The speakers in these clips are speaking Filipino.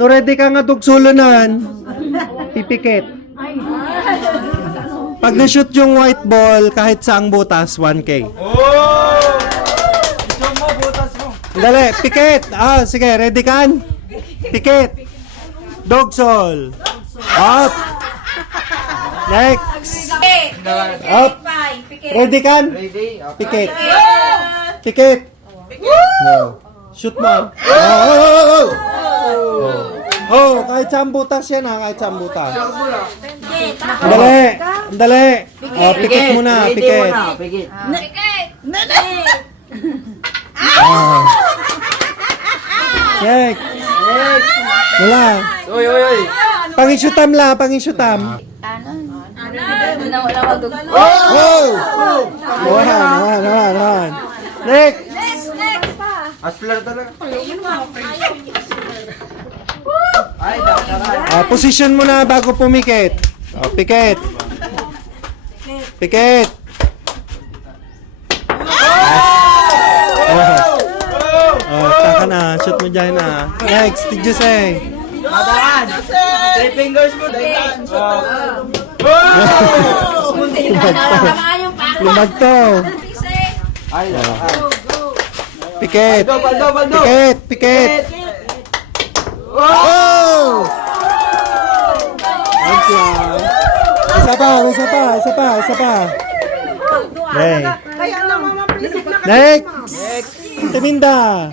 No ready ka nga dugsulunan. Pipikit. Pag na-shoot yung white ball, kahit saang butas, 1K. Oh! Gusto mo, butas mo. Dali, pikit. Ah, sige, ready kan? Pikit. Dogsol. Up. Next. Up. Ready kan? Ready? Okay. Pikit. Pikit. No. Shoot mo. Oh! Oh, kahit saang butas yan ha, kahit saang butas. Dali. Dali. Oh, pikit muna, pikit. Pikit. Ah. Next. Wala. Oy, oy, oy. Pangisyutam la, pangisyutam. Oh! Nawan. Next. Aslar talaga. Ay, dapat. Position mo na bago pumikit. Oh, pikit. Pikit. Taka na. Shoot mo dyan na. Next, Tijusay. Madaan. 3 fingers mo. Lumagto. Ay, dapat. Pikit. Baldo. Pikit. Pikit. Oh! Okay. Isa pa. Okay. Next. Timinda.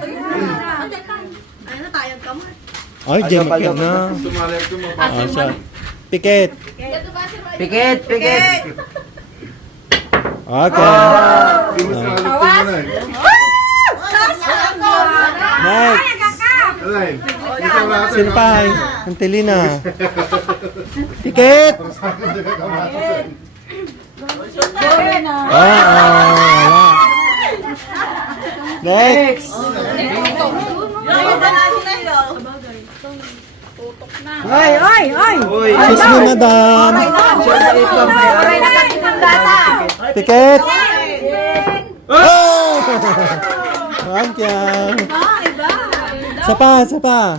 Ay, dyan pikit na. Shot. Pikit. Pikit. Okay. Next. Sino pa? Antelina. Pikit. Wala. Next. Uy. Sus mo, madam. Pikit. Oh! Thank you. Isa pa.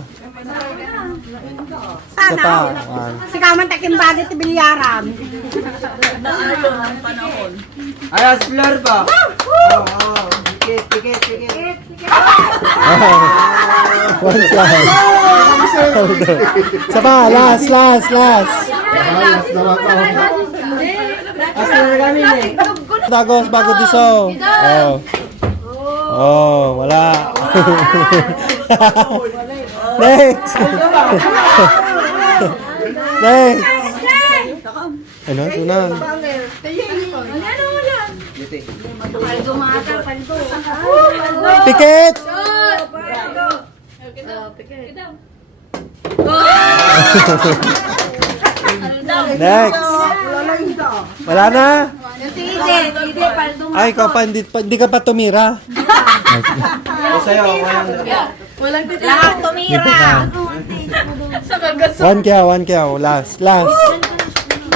Si Kaman takim bali ti bilyaran. Ay, aslar ba? Oo. Pikit. One class. Isa pa, last. Aslar kami eh. Dagos bago diso. Oh, wala. Next. Ano, sunan? Pikit. Next. Wala na? Ay, ikaw pa, hindi ka pa tumira. Sa'yo, walang Lahat tumira. 1K, last.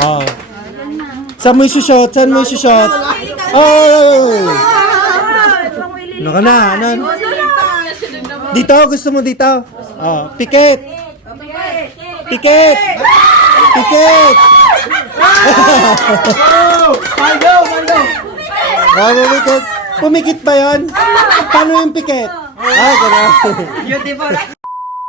Oh. Saan mo isushoot? Oh! Ano ka na? Ano? Dito, gusto mo dito? Oh, pikit! Paldo! Pumikit ba yun? Paano yung pikit? Gano'n. Beautiful.